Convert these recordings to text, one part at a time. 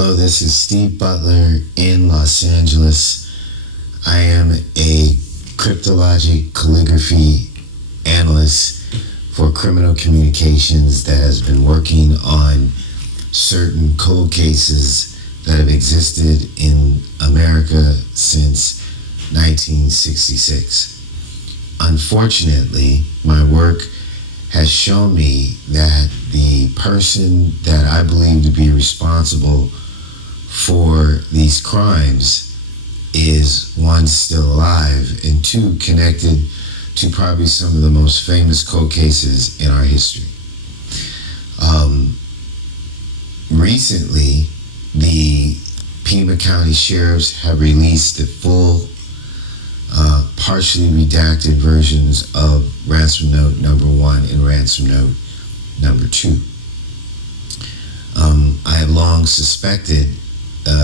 Hello, this is Steve Butler in Los Angeles. I am a Cryptologic calligraphy analyst for criminal communications that has been working on certain cold cases that have existed in America since 1966. Unfortunately, my work has shown me that the person that I believe to be responsible for these crimes is, one, still alive, and two, connected to probably some of the most famous cold cases in our history. Recently, the Pima County Sheriffs have released the full partially redacted versions of ransom note number 1 and ransom note number 2. I have long suspected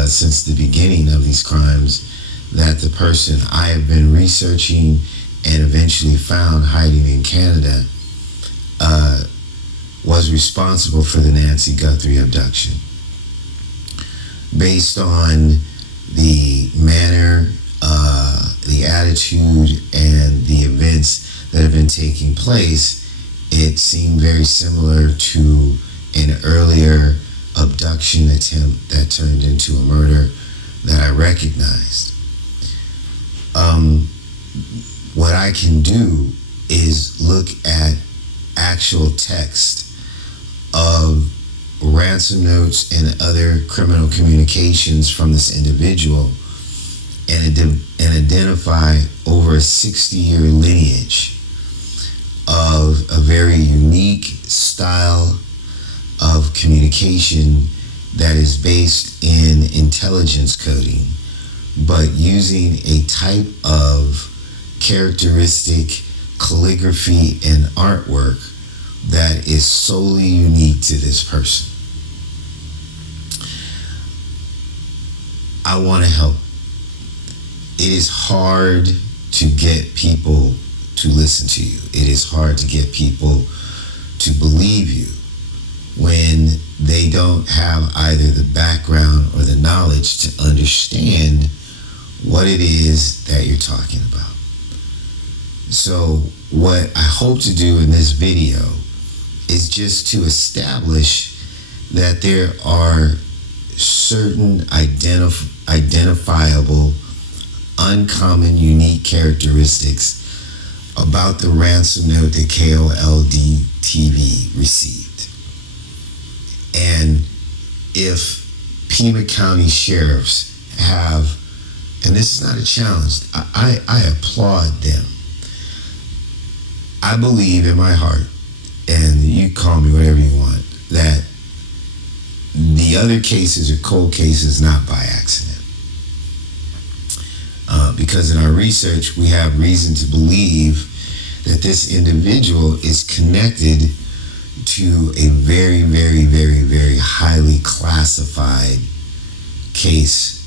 since the beginning of these crimes that the person I have been researching and eventually found hiding in Canada was responsible for the Nancy Guthrie abduction. Based on the manner, the attitude, and the events that have been taking place, it seemed very similar to an earlier abduction attempt that turned into a murder that I recognized. What I can do is look at actual text of ransom notes and other criminal communications from this individual and identify over a 60-year lineage of a very unique style of communication that is based in intelligence coding, but using a type of characteristic calligraphy and artwork that is solely unique to this person. I want to help. It is hard to get people to listen to you. It is hard to get people to believe you when they don't have either the background or the knowledge to understand what it is that you're talking about. So what I hope to do in this video is just to establish that there are certain identifiable, uncommon, unique characteristics about the ransom note that KOLD TV received. And if Pima County Sheriffs have, and this is not a challenge, I applaud them. I believe in my heart, and you call me whatever you want, that the other cases are cold cases not by accident. Because in our research, we have reason to believe that this individual is connected to a very, very, very, very highly classified case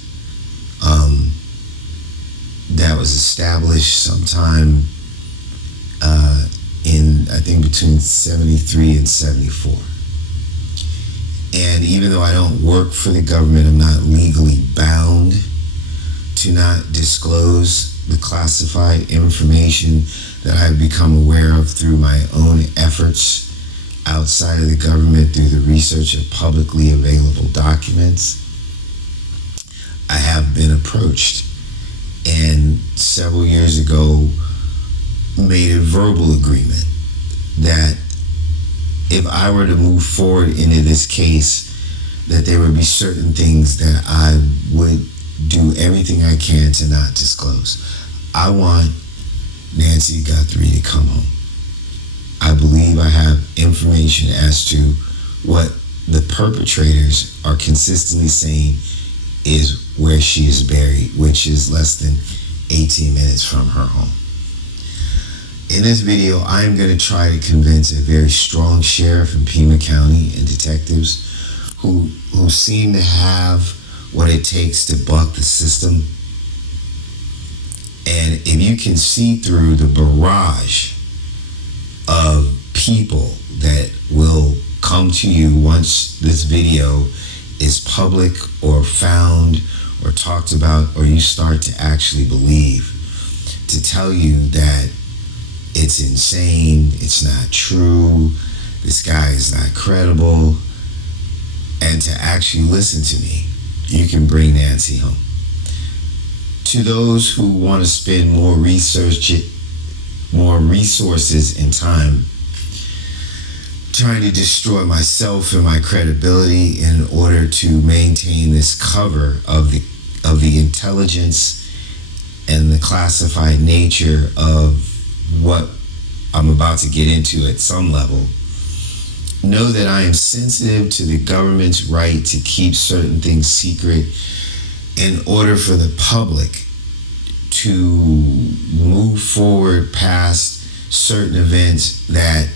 that was established sometime in, I think, between 73 and 74. And even though I don't work for the government, I'm not legally bound to not disclose the classified information that I've become aware of through my own efforts outside of the government through the research of publicly available documents. I have been approached, and several years ago made a verbal agreement that if I were to move forward into this case, that there would be certain things that I would do everything I can to not disclose. I want Nancy Guthrie to come home. I believe I have information as to what the perpetrators are consistently saying is where she is buried, which is less than 18 minutes from her home. In this video, I'm going to try to convince a very strong sheriff in Pima County and detectives who seem to have what it takes to buck the system. And if you can see through the barrage of people that will come to you once this video is public or found or talked about, or you start to actually believe, to tell you that it's insane, it's not true, this guy is not credible, and to actually listen to me, you can bring Nancy home. To those who want to spend more resources and time trying to destroy myself and my credibility in order to maintain this cover of the intelligence and the classified nature of what I'm about to get into at some level, know that I am sensitive to the government's right to keep certain things secret in order for the public to move forward past certain events that,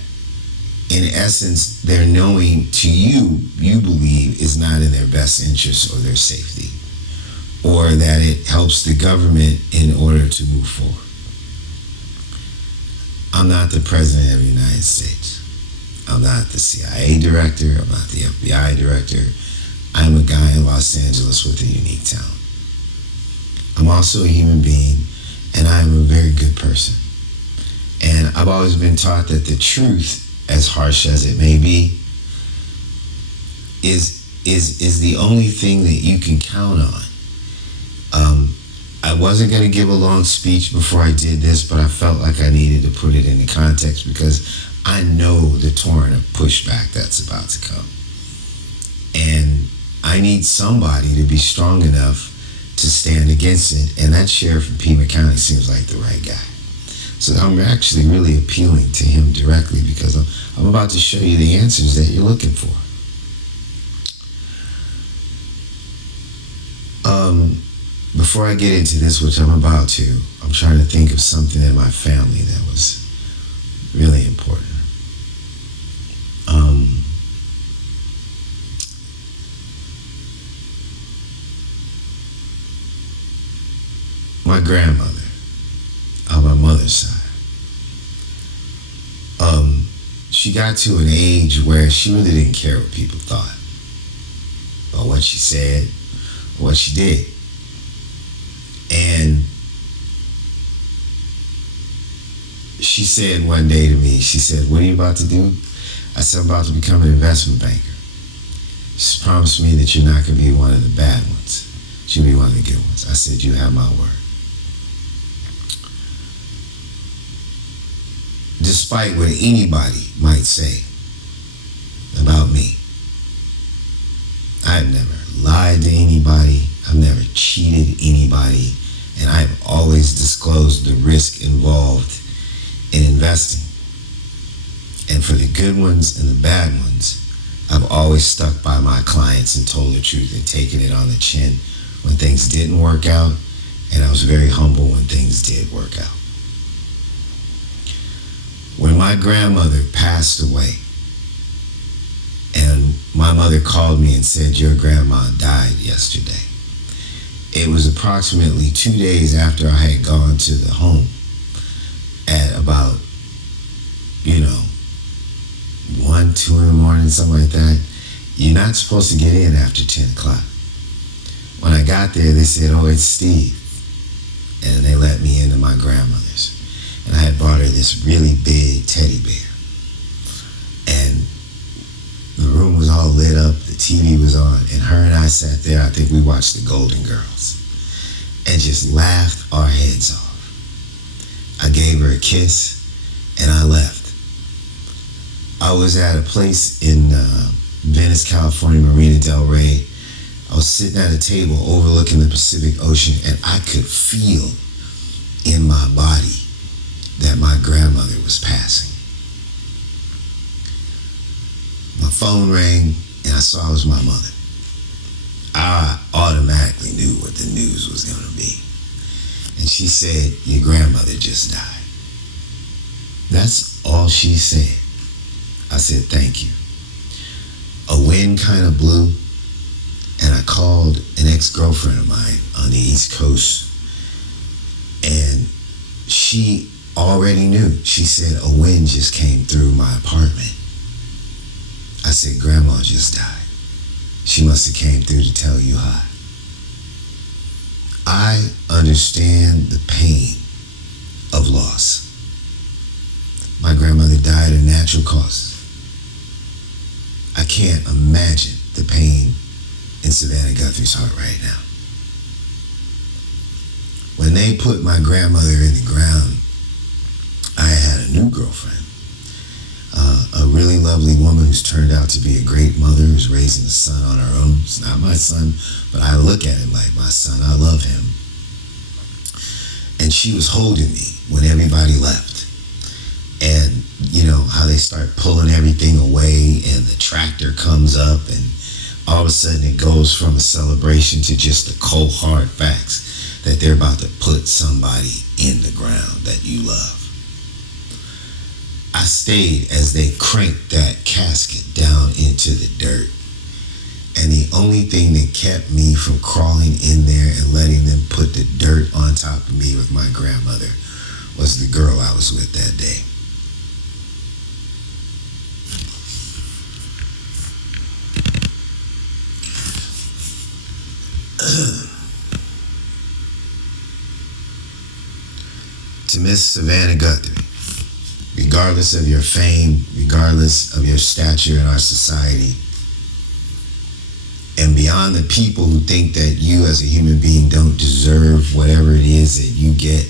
in essence, they're knowing to you believe is not in their best interest or their safety, or that it helps the government in order to move forward. I'm not the President of the United States. I'm not the CIA director. I'm not the FBI director. I'm a guy in Los Angeles with a unique talent. I'm also a human being, and I'm a very good person. And I've always been taught that the truth, as harsh as it may be, is the only thing that you can count on. I wasn't going to give a long speech before I did this, but I felt like I needed to put it into context because I know the torrent of pushback that's about to come. And I need somebody to be strong enough to stand against it, and that sheriff in Pima County seems like the right guy. So I'm actually really appealing to him directly because I'm about to show you the answers that you're looking for. Before I get into this, which I'm about to, I'm trying to think of something in my family that was really important. My grandmother, on my mother's side, she got to an age where she really didn't care what people thought, or what she said, or what she did. And she said one day to me, she said, "What are you about to do?" I said, "I'm about to become an investment banker." She promised me that you're not going to be one of the bad ones. You'll be one of the good ones. I said, "You have my word." Despite what anybody might say about me, I've never lied to anybody. I've never cheated anybody. And I've always disclosed the risk involved in investing. And for the good ones and the bad ones, I've always stuck by my clients and told the truth and taken it on the chin when things didn't work out. And I was very humble when things did work out. When my grandmother passed away, and my mother called me and said, "Your grandma died yesterday," it was approximately 2 days after I had gone to the home at about, 1, 2 in the morning, something like that. You're not supposed to get in after 10 o'clock. When I got there, they said, "Oh, it's Steve." And they let me into my grandmother's. And I had bought her this really big teddy bear. And the room was all lit up, the TV was on, and her and I sat there, I think we watched the Golden Girls, and just laughed our heads off. I gave her a kiss, and I left. I was at a place in Venice, California, Marina del Rey. I was sitting at a table overlooking the Pacific Ocean, and I could feel in my body that my grandmother was passing. My phone rang, and I saw it was my mother. I automatically knew what the news was going to be. And she said, "Your grandmother just died." That's all she said. I said, "Thank you." A wind kind of blew, and I called an ex-girlfriend of mine on the East Coast, and she already knew. She said, "A wind just came through my apartment." I said, "Grandma just died." She must have came through to tell you hi. I understand the pain of loss. My grandmother died of natural causes. I can't imagine the pain in Savannah Guthrie's heart right now. When they put my grandmother in the ground, I had a new girlfriend. A really lovely woman who's turned out to be a great mother, who's raising a son on her own. It's not my son, but I look at him like my son. I love him. And she was holding me when everybody left. And you know how they start pulling everything away and the tractor comes up and all of a sudden it goes from a celebration to just the cold hard facts that they're about to put somebody in the ground that you love. I stayed as they cranked that casket down into the dirt. And the only thing that kept me from crawling in there and letting them put the dirt on top of me with my grandmother was the girl I was with that day. To Miss Savannah Guthrie, regardless of your fame, regardless of your stature in our society, and beyond the people who think that you as a human being don't deserve whatever it is that you get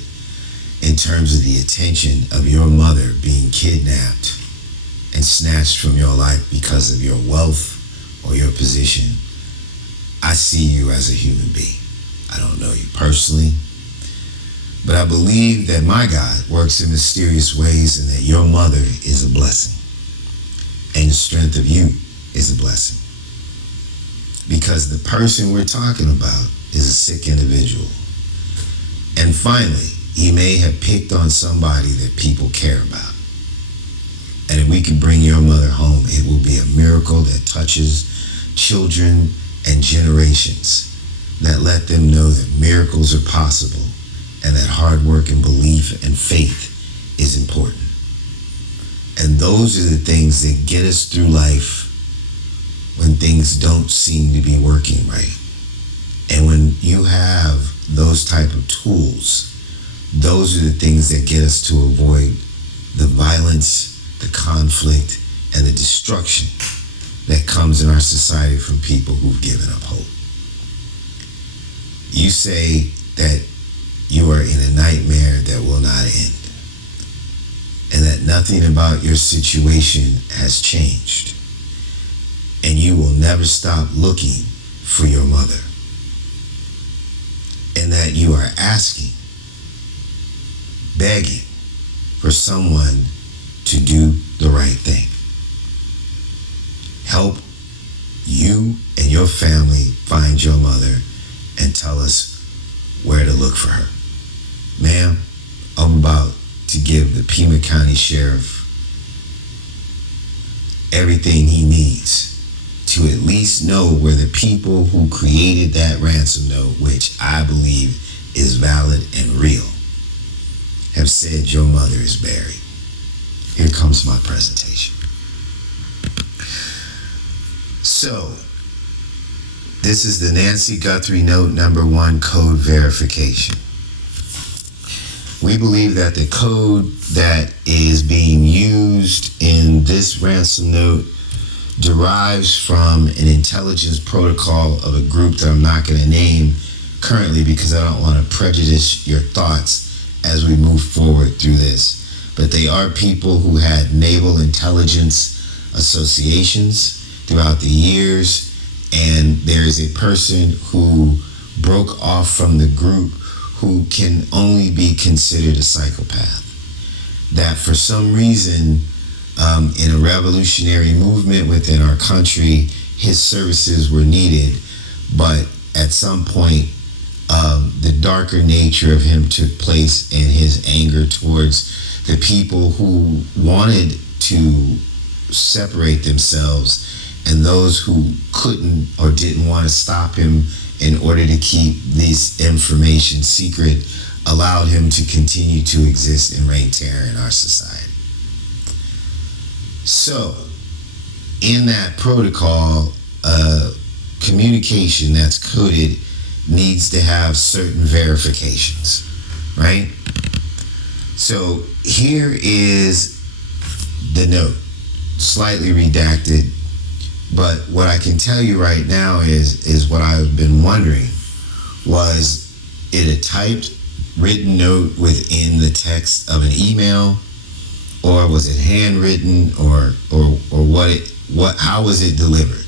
in terms of the attention of your mother being kidnapped and snatched from your life because of your wealth or your position, I see you as a human being. I don't know you personally, but I believe that my God works in mysterious ways and that your mother is a blessing. And the strength of you is a blessing. Because the person we're talking about is a sick individual. And finally, he may have picked on somebody that people care about. And if we can bring your mother home, it will be a miracle that touches children and generations, that let them know that miracles are possible and that hard work and belief and faith is important. And those are the things that get us through life when things don't seem to be working right. And when you have those type of tools, those are the things that get us to avoid the violence, the conflict, and the destruction that comes in our society from people who've given up hope. You say that you are in a nightmare that will not end, and that nothing about your situation has changed, and you will never stop looking for your mother, and that you are asking, begging for someone to do the right thing. Help you and your family find your mother and tell us where to look for her. Ma'am, I'm about to give the Pima County Sheriff everything he needs to at least know where the people who created that ransom note, which I believe is valid and real, have said your mother is buried. Here comes my presentation. So, this is the Nancy Guthrie note number 1 code verification. We believe that the code that is being used in this ransom note derives from an intelligence protocol of a group that I'm not going to name currently because I don't want to prejudice your thoughts as we move forward through this. But they are people who had naval intelligence associations throughout the years, and there is a person who broke off from the group who can only be considered a psychopath. That for some reason, in a revolutionary movement within our country, his services were needed, but at some point, the darker nature of him took place, and his anger towards the people who wanted to separate themselves and those who couldn't or didn't want to stop him in order to keep this information secret allowed him to continue to exist and reign terror in our society. So, in that protocol, communication that's coded needs to have certain verifications, right? So here is the note, slightly redacted, but what I can tell you right now is what I've been wondering. Was it a typed written note within the text of an email, or was it handwritten, or how was it delivered?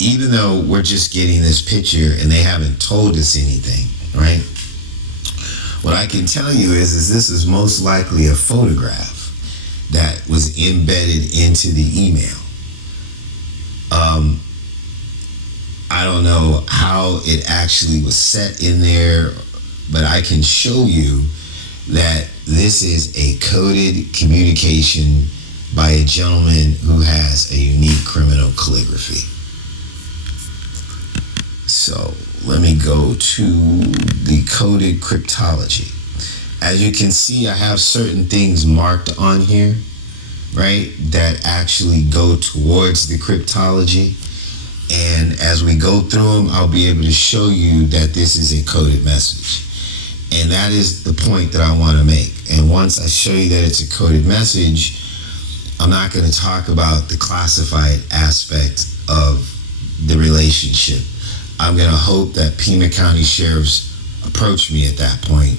Even though we're just getting this picture and they haven't told us anything, right? What I can tell you is this is most likely a photograph that was embedded into the email. I don't know how it actually was set in there, but I can show you that this is a coded communication by a gentleman who has a unique criminal calligraphy. So let me go to the coded cryptology. As you can see, I have certain things marked on here, right, that actually go towards the cryptology. And as we go through them, I'll be able to show you that this is a coded message. And that is the point that I want to make. And once I show you that it's a coded message, I'm not going to talk about the classified aspect of the relationship. I'm going to hope that Pima County sheriffs approach me at that point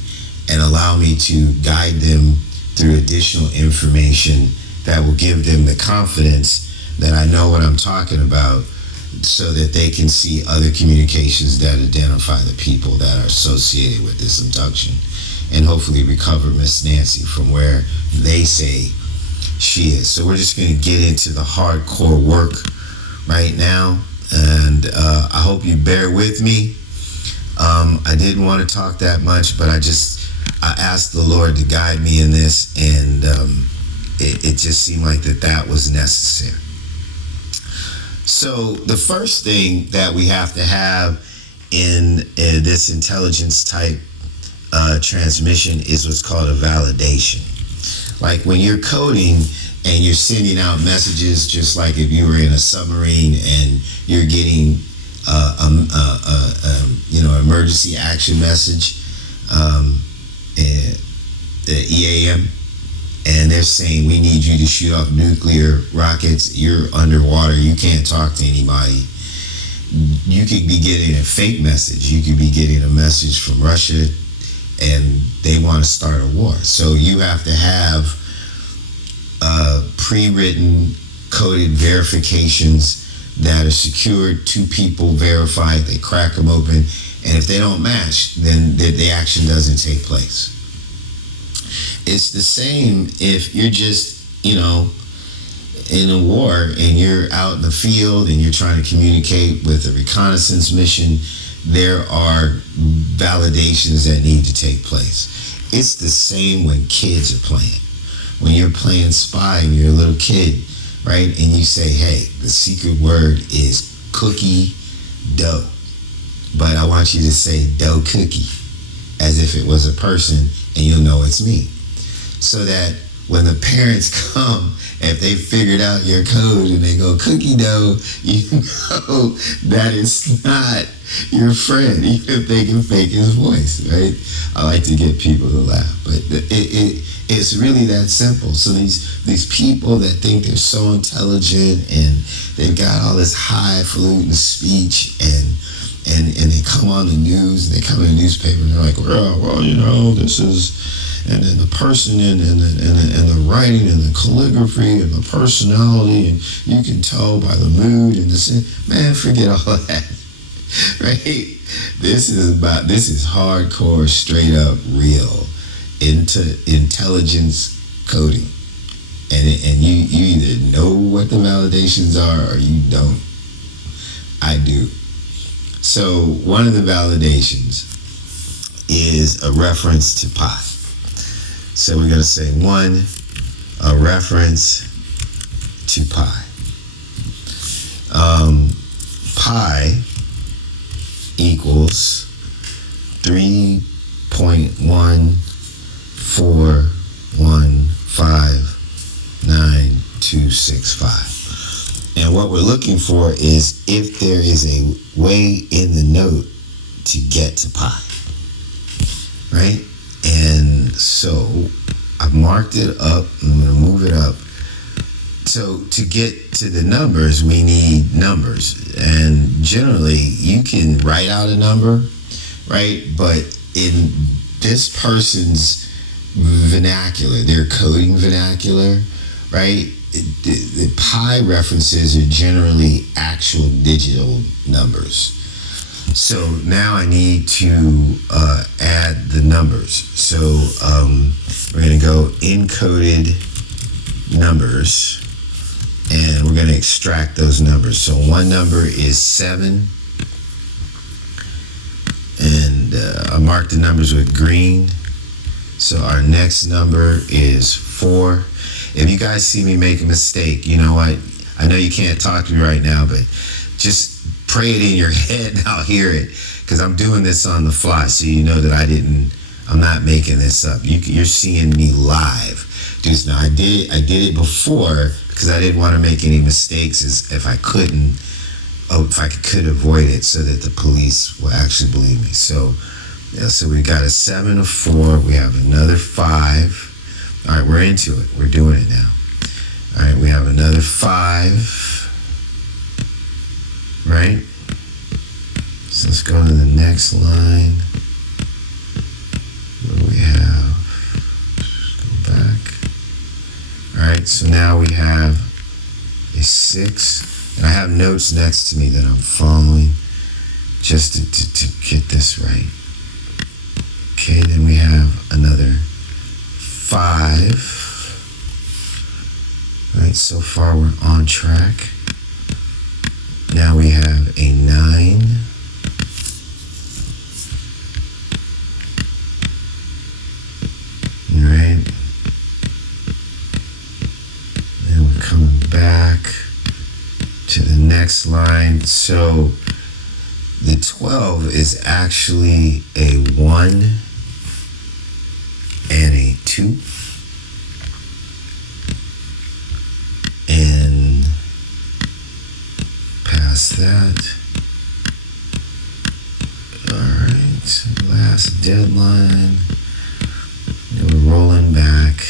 and allow me to guide them through additional information that will give them the confidence that I know what I'm talking about, so that they can see other communications that identify the people that are associated with this abduction, and hopefully recover Miss Nancy from where they say she is. So we're just going to get into the hardcore work right now, and I hope you bear with me. I didn't want to talk that much, but I asked the Lord to guide me in this, and it just seemed like that was necessary. So the first thing that we have to have in this intelligence type transmission is what's called a validation. Like when you're coding and you're sending out messages, just like if you were in a submarine and you're getting emergency action message, the EAM, and they're saying we need you to shoot off nuclear rockets. You're underwater. You can't talk to anybody. You could be getting a fake message. You could be getting a message from Russia, and they want to start a war. So you have to have pre-written, coded verifications that are secured, two people verified. They crack them open, and if they don't match, then the action doesn't take place. It's the same if you're just, in a war and you're out in the field and you're trying to communicate with a reconnaissance mission. There are validations that need to take place. It's the same when kids are playing. When you're playing spy and you're a little kid, right? And you say, hey, the secret word is cookie dough. But I want you to say dough cookie as if it was a person, and you'll know it's me. So that when the parents come, if they figured out your code and they go cookie dough, you know that it's not your friend, even if they can fake his voice, right? I like to get people to laugh, but it's really that simple. So these people that think they're so intelligent and they've got all this highfalutin speech and they come on the news, they come in the newspaper and they're like, well, this is. And then the person and the writing and the calligraphy and the personality, and you can tell by the mood and man, forget all of that, right? This is hardcore, straight up, real intelligence coding, and you either know what the validations are or you don't. I do. So one of the validations is a reference to pi. So we're going to say a reference to pi. Pi equals 3.1415925. And what we're looking for is if there is a way in the note to get to pi, right? And so I've marked it up. I'm going to move it up. So to get to the numbers, we need numbers. And generally, you can write out a number, right? But in this person's vernacular, their coding vernacular, right? The pi references are generally actual digital numbers. So now I need to add the numbers. So we're going to go encoded numbers, and we're going to extract those numbers. So one number is 7, and I marked the numbers with green. So our next number is 4. If you guys see me make a mistake, you know what? I know you can't talk to me right now, but just pray it in your head and I'll hear it, because I'm doing this on the fly, so you know that I'm not making this up. You're seeing me live. Just now, I did it before because I didn't want to make any mistakes if I could avoid it, so that the police will actually believe me. So we got a 7, a 4, we have another 5. All right, we're into it. We're doing it now. All right, we have another 5. Right? So let's go to the next line. What do we have? Just go back. All right, so now we have a 6. And I have notes next to me that I'm following just to get this right. Okay, then we have another 5. All right, so far we're on track. Now we have a 9. All right. Then we're coming back to the next line. So the 12 is actually a 1 and a 2. And past that. Alright, last deadline. And we're rolling back.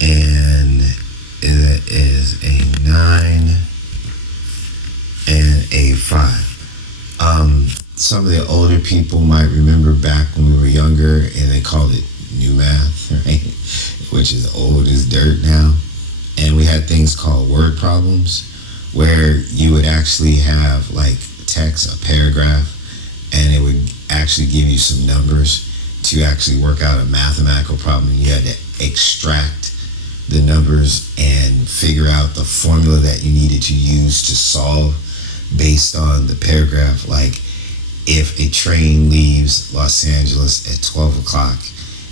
And it is a 9 and a 5. Some of the older people might remember back when we were younger and they called it new math, right? Which is old as dirt now. And we had things called word problems, where you would actually have like text, a paragraph, and it would actually give you some numbers to actually work out a mathematical problem. You had to extract the numbers and figure out the formula that you needed to use to solve based on the paragraph. Like if a train leaves Los Angeles at 12 o'clock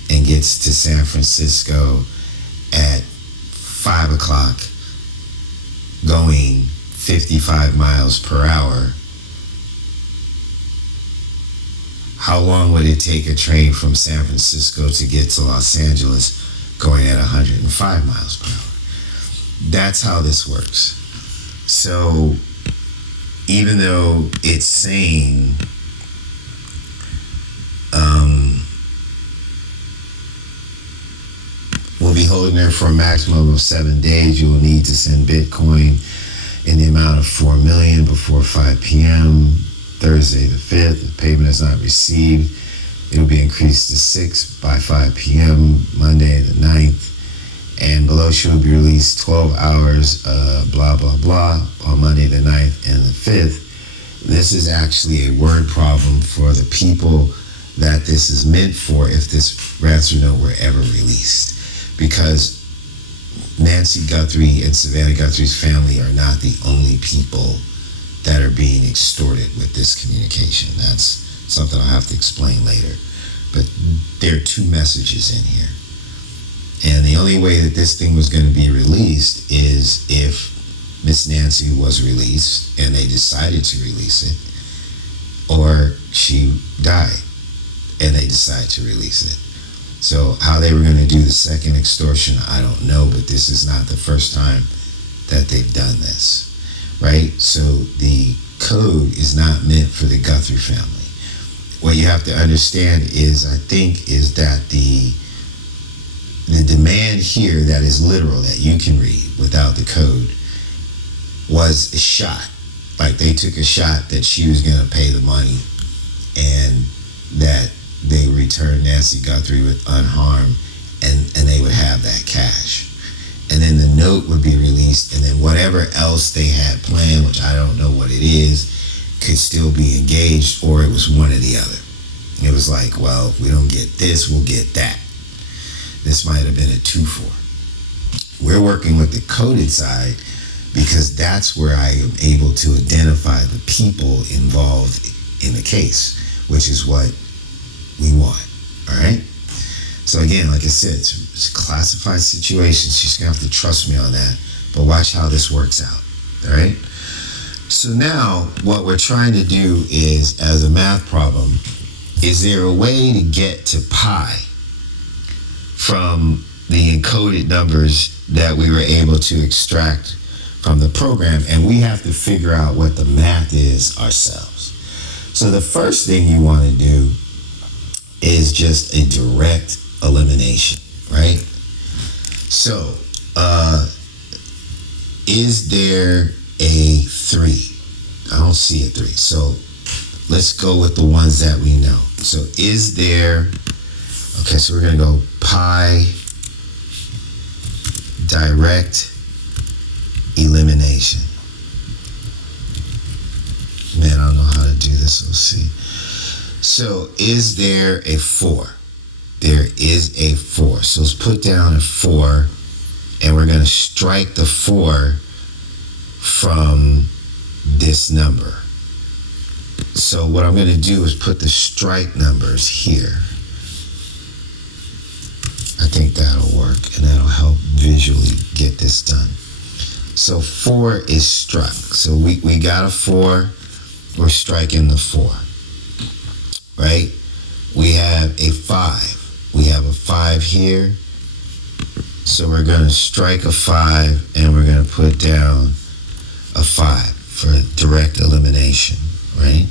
and gets to San Francisco at 5 o'clock going 55 miles per hour, how long would it take a train from San Francisco to get to Los Angeles going at 105 miles per hour? That's how this works. So even though it's saying we'll be holding there for a maximum of 7 days, you will need to send Bitcoin in the amount of 4 million before 5 p.m. Thursday the 5th. If payment is not received, it will be increased to 6 by 5 p.m. Monday the 9th. And below she will be released 12 hours, blah, blah, blah, on Monday the 9th and the 5th. This is actually a word problem for the people that this is meant for if this ransom note were ever released. Because Nancy Guthrie and Savannah Guthrie's family are not the only people that are being extorted with this communication. That's something I'll have to explain later. But there are 2 messages in here. And the only way that this thing was going to be released is if Miss Nancy was released and they decided to release it, or she died and they decided to release it. So how they were going to do the second extortion, I don't know, but this is not the first time that they've done this, right? So the code is not meant for the Guthrie family. What you have to understand is, I think, is that the demand here that is literal, that you can read without the code, was a shot. Like, they took a shot that she was going to pay the money and that they returned Nancy Guthrie with unharmed, and they would have that cash. And then the note would be released, and then whatever else they had planned, which I don't know what it is, could still be engaged, or it was one or the other. It was like, well, if we don't get this, we'll get that. This might have been a 2-4. We're working with the coded side because that's where I am able to identify the people involved in the case, which is what we want. All right? So again, like I said, it's a classified situation. She's going to have to trust me on that. But watch how this works out. All right? So now what we're trying to do is, as a math problem, is there a way to get to pi from the encoded numbers that we were able to extract from the program? And we have to figure out what the math is ourselves. So the first thing you want to do is just a direct elimination, right? So, is there a 3? I don't see a 3. So let's go with the ones that we know. So is there, okay, so we're going to go pi direct elimination. Man, I don't know how to do this. Let's see. So is there a 4? There is a 4. So let's put down a 4, and we're going to strike the 4 from this number. So what I'm going to do is put the strike numbers here. I think that'll work, and that'll help visually get this done. So 4 is struck. So we got a 4. We're striking the 4. Right? We have a 5. We have a 5 here. So we're going to strike a 5, and we're going to put down a 5 for direct elimination, right?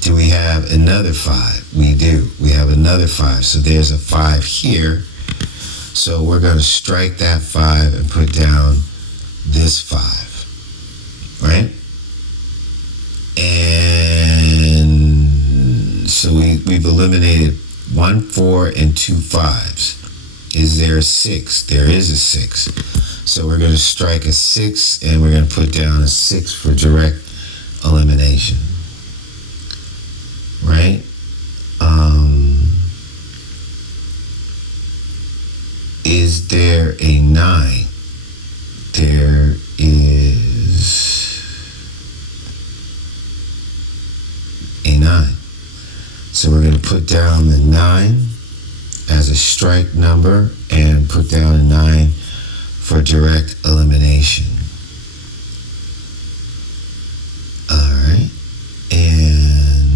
Do we have another 5? We do. We have another 5. So there's a 5 here. So we're going to strike that 5 and put down this 5, right? And so we've eliminated 1 4 and 2 5s. Is there a 6? There is a 6. So we're going to strike a 6, and we're going to put down a 6 for direct elimination. Right? Is there a 9? There is a 9. So we're going to put down the 9 as a strike number and put down a 9 for direct elimination. Alright. And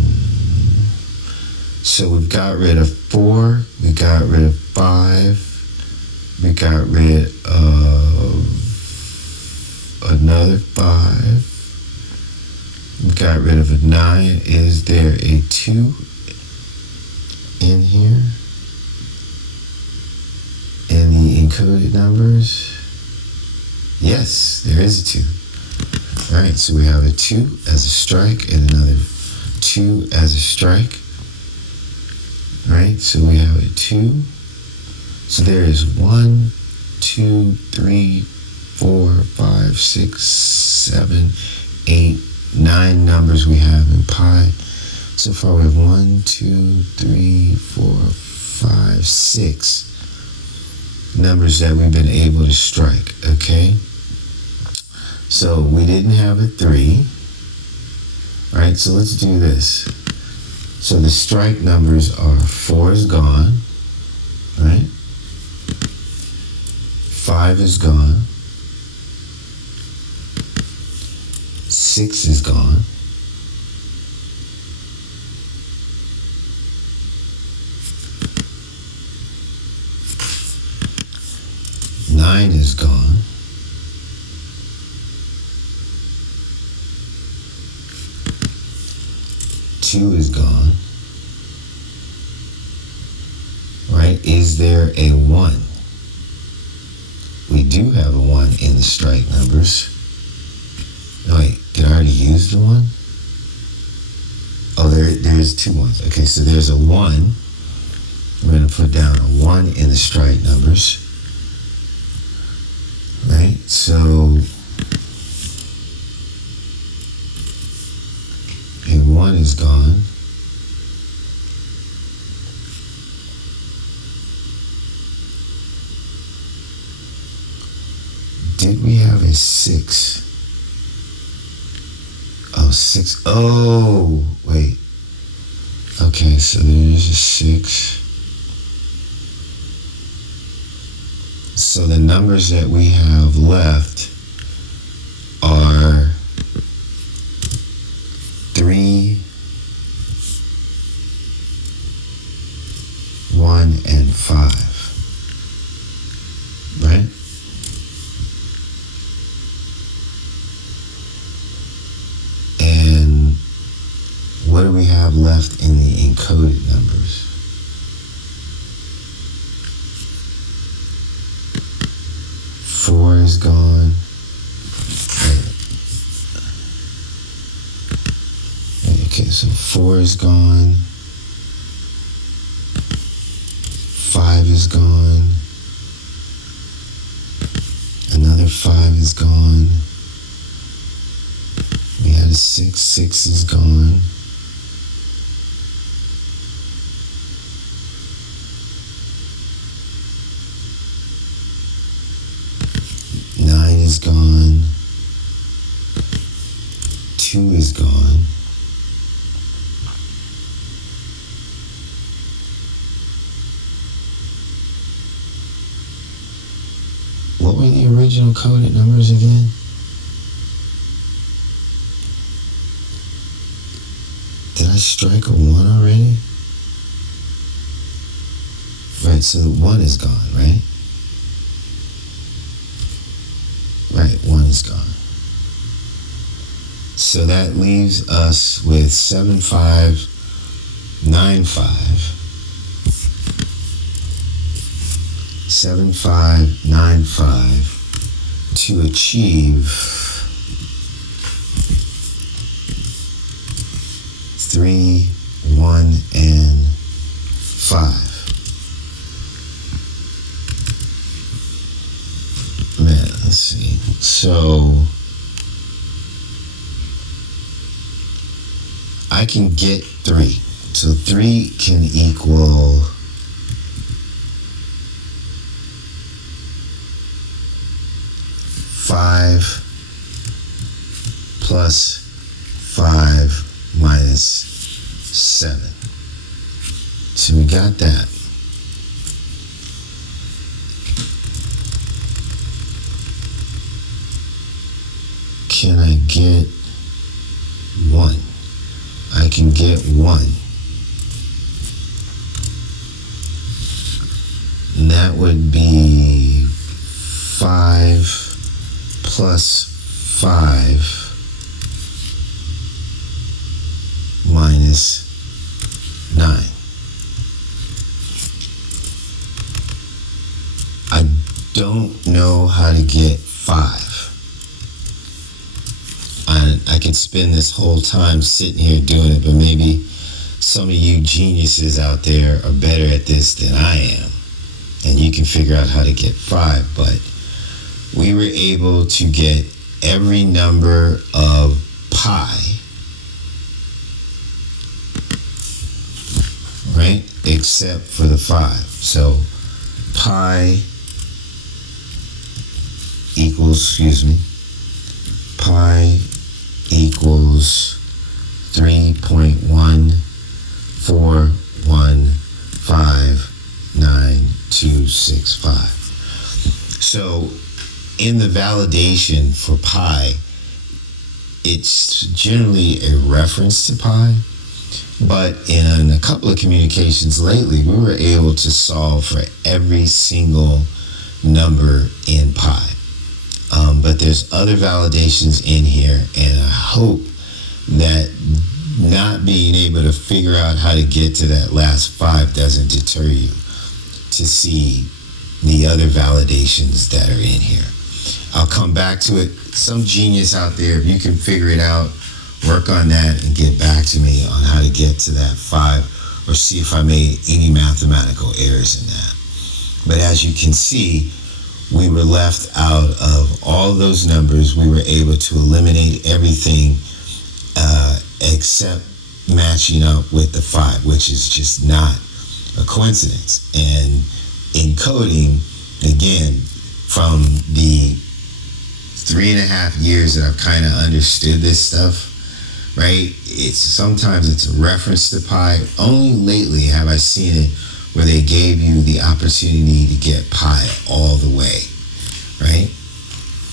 so we've got rid of 4, we got rid of 5, we got rid of another 5, we got rid of a 9. Is there a 2 in here? In the encoded numbers? Yes, there is a 2. Alright, so we have a 2 as a strike and another 2 as a strike. Alright, so we have a 2. So there is 1, 2, 3, 4, 5, 6, 7, 8, 9 numbers we have in pi. So far we have 1, 2, 3, 4, 5, 6 numbers that we've been able to strike, okay? So we didn't have a 3. Alright, so let's do this. So the strike numbers are 4 is gone, right? 5 is gone. 6 is gone. 9 is gone. Two is gone. Right? Is there a 1? We do have a 1 in the strike numbers. No, wait, did I already use the 1? Oh, there's 2 1s. Okay, so there's a 1. We're going to put down a 1 in the strike numbers. Right? So a 1 is gone. Did we have a 6? Oh, 6. Oh, wait. Okay, so there's a 6. So the numbers that we have left are 3, 1, and 5. Right? And what do we have left in the encoded numbers? 4 is gone. Okay, so 4 is gone. 5 is gone. Another 5 is gone. We had a 6. 6 is gone. Is gone. 2 is gone. What were the original coded numbers again? Did I strike a 1 already? Right, so the 1 is gone, right? Right, 1 is gone. So that leaves us with 7595. 7595 to achieve 3, 1, and 5. Man, let's see. So I can get 3. So 3 can equal 5 plus 5 minus 7. So we got that. Can I get 1? I can get 1. And that would be 5 plus 5 minus 9. I don't know how to get 5. I could spend this whole time sitting here doing it, but maybe some of you geniuses out there are better at this than I am, and you can figure out how to get 5. But we were able to get every number of pi, right, except for the 5. So pi equals, pi equals 3.14159265. So in the validation for pi, it's generally a reference to pi, but in a couple of communications lately, we were able to solve for every single number in pi. But there's other validations in here, and I hope that not being able to figure out how to get to that last 5 doesn't deter you to see the other validations that are in here. I'll come back to it. Some genius out there, if you can figure it out, work on that and get back to me on how to get to that 5, or see if I made any mathematical errors in that. But as you can see, we were left out of all those numbers. We were able to eliminate everything except matching up with the 5, which is just not a coincidence. And in coding, again, from the 3.5 years that I've kind of understood this stuff, right? Sometimes it's a reference to pi. Only lately have I seen it where they gave you the opportunity to get pi all the way, right?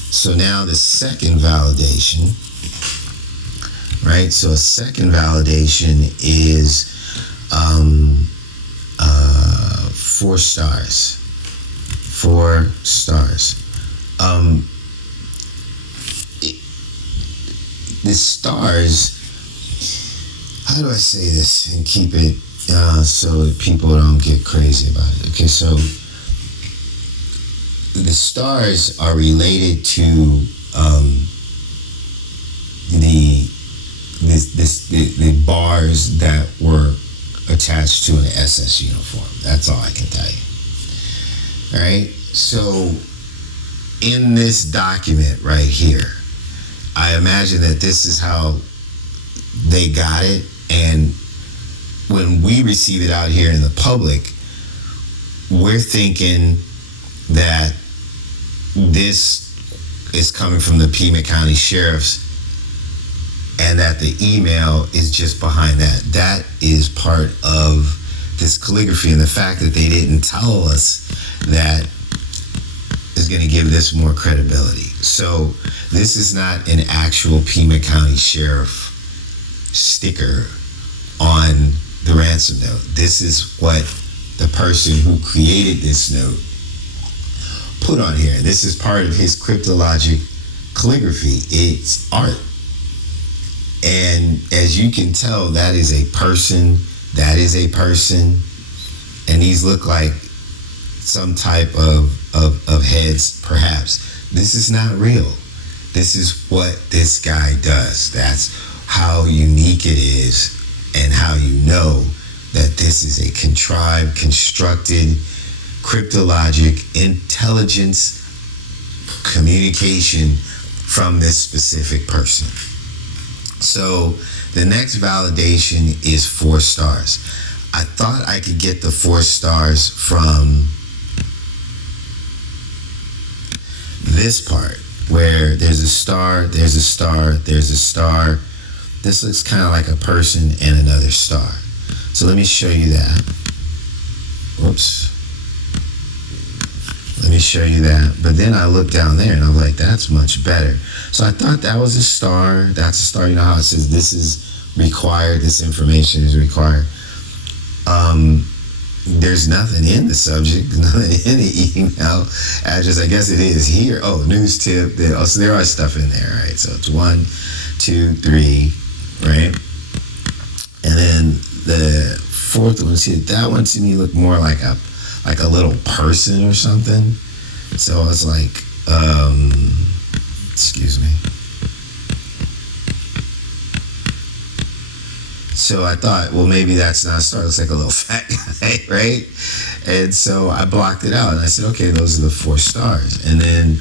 So now the second validation, right? So a second validation is 4 stars. 4 stars. The stars, how do I say this and keep it so that people don't get crazy about it? Okay, so the stars are related to the bars that were attached to an SS uniform. That's all I can tell you. All right, so in this document right here, I imagine that this is how they got it, and when we receive it out here in the public, we're thinking that this is coming from the Pima County Sheriff's, and that the email is just behind that. That is part of this calligraphy, and the fact that they didn't tell us that is going to give this more credibility. So this is not an actual Pima County Sheriff sticker on the ransom note. This is what the person who created this note put on here. This is part of his Cryptologic calligraphy. It's art. And as you can tell, that is a person. That is a person. And these look like some type of heads, perhaps. This is not real. This is what this guy does. That's how unique it is, and how you know that this is a contrived, constructed, cryptologic intelligence communication from this specific person. So the next validation is 4 stars. I thought I could get the 4 stars from this part, where there's a star, there's a star, there's a star. This looks kind of like a person and another star. So let me show you that. Whoops. Let me show you that. But then I look down there and I'm like, that's much better. So I thought that was a star. That's a star. You know how it says this is required, this information is required. There's nothing in the subject, nothing in the email address. I guess it is here. Oh, news tip. So there are stuff in there, right? So it's 1, 2, 3, right? And then the 4th one, see, that one to me looked more like a little person or something. So I was like, excuse me. So I thought, well, maybe that's not a star. It looks like a little fat guy, right? And so I blocked it out, and I said, okay, those are the 4 stars. And then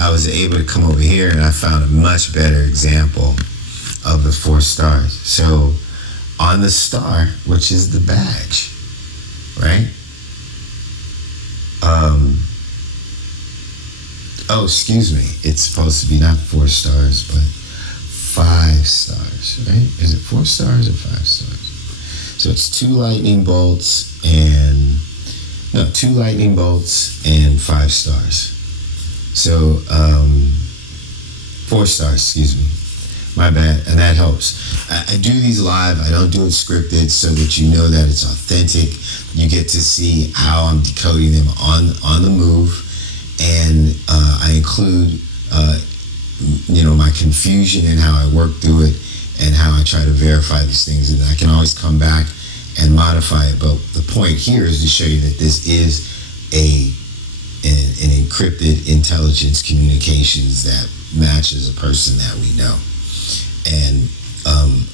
I was able to come over here, and I found a much better example of the 4 stars. So on the star, which is the badge, right? Oh, excuse me. It's supposed to be not 4 stars, but 5 stars, right? Is it 4 stars or 5 stars? So it's 2 lightning bolts and 2 lightning bolts and 5 stars. So 4 stars, excuse me. My bad, and that helps. I do these live. I don't do it scripted, so that you know that it's authentic. You get to see how I'm decoding them on the move, include, my confusion and how I work through it and how I try to verify these things. And I can always come back and modify it. But the point here is to show you that this is an encrypted intelligence communications that matches a person that we know. And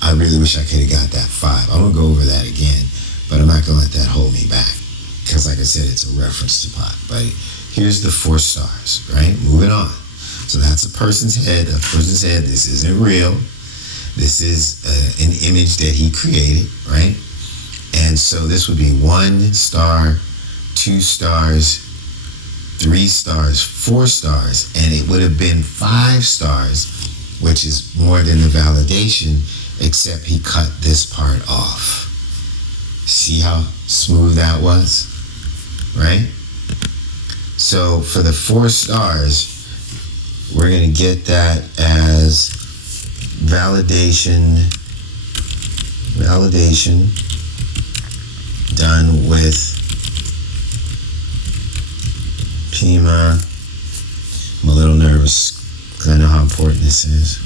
I really wish I could have got that 5. I'm going to go over that again, but I'm not going to let that hold me back because, like I said, it's a reference to pot. But here's the 4 stars, right? Moving on. So that's a person's head. A person's head. This isn't real. This is an image that he created, right? And so this would be 1 star, 2 stars, 3 stars, 4 stars, and it would have been 5 stars, which is more than the validation, except he cut this part off. See how smooth that was, right? So for the 4 stars, we're going to get that as validation done with Pima. I'm a little nervous because I know how important this is.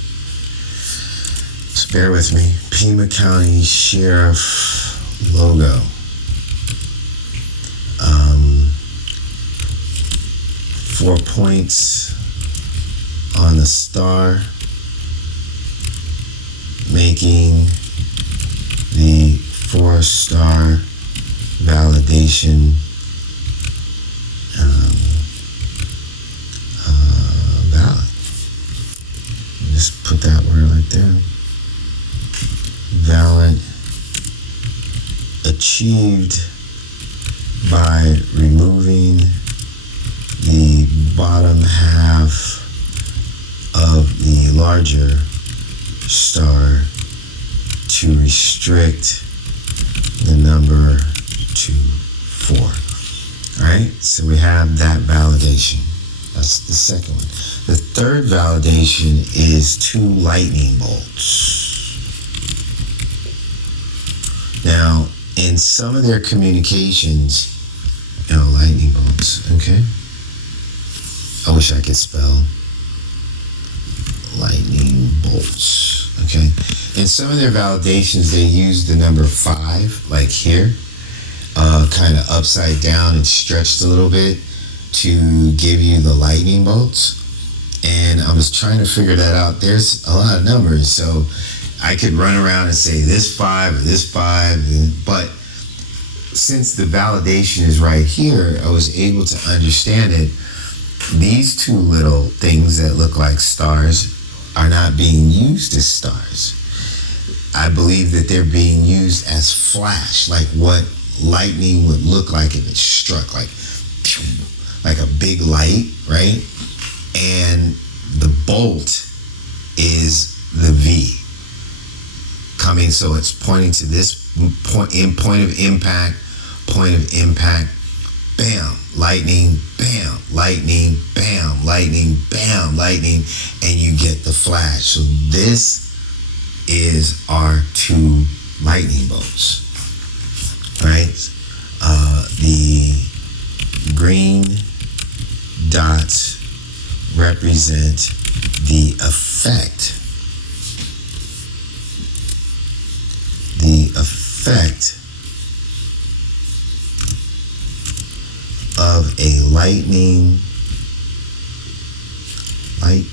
So bear with me. Pima County Sheriff logo. 4 points on the star, making the 4-star validation valid. Just put that word right there. Valid, achieved by removing the bottom half of the larger star to restrict the number to 4. Alright, so we have that validation. That's the second one. The third validation is 2 lightning bolts. Now, in some of their communications, lightning bolts, okay? I wish I could spell lightning bolts, okay? In some of their validations, they use the number 5, like here, kind of upside down and stretched a little bit to give you the lightning bolts. And I was trying to figure that out. There's a lot of numbers, so I could run around and say this 5 or this 5, but since the validation is right here, I was able to understand it. These 2 little things that look like stars are not being used as stars. I believe that they're being used as flash, like what lightning would look like if it struck, like a big light, right? And the bolt is the V coming, so it's pointing to this point of impact, bam, lightning, bam, lightning, bam, lightning, bam, lightning, and you get the flash. So this is our 2 lightning bolts, right? The green dots represent the effect of a lightning, right?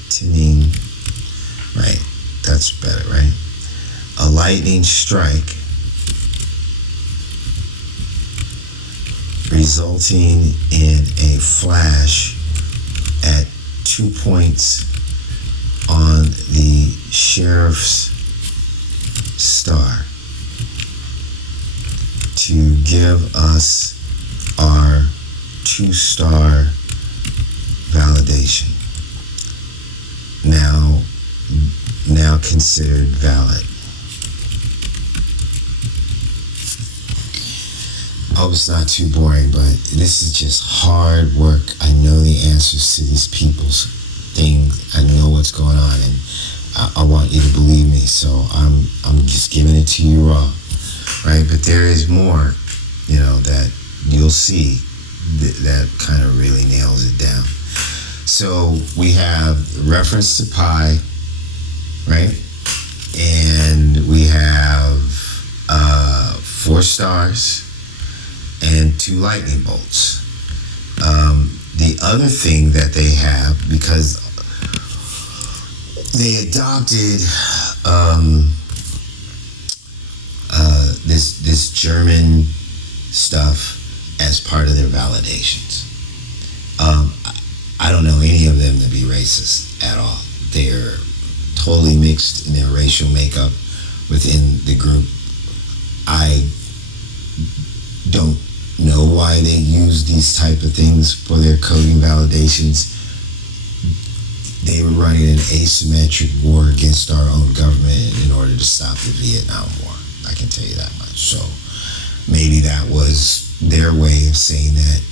That's better, right? A lightning strike resulting in a flash at 2 points on the sheriff's star to give us our 2-star validation. Now considered valid. I hope it's not too boring, but this is just hard work. I know the answers to these people's things. I know what's going on, and I want you to believe me. So I'm just giving it to you raw, right? But there is more, that you'll see that kind of really nails it down. So we have reference to pi, right? And we have 4 stars and 2 lightning bolts. The other thing that they have, because they adopted this German stuff as part of their validations. I don't know any of them to be racist at all. They're totally mixed in their racial makeup within the group. I don't know why they use these type of things for their coding validations. They were running an asymmetric war against our own government in order to stop the Vietnam War. I can tell you that much. So maybe that was their way of saying that,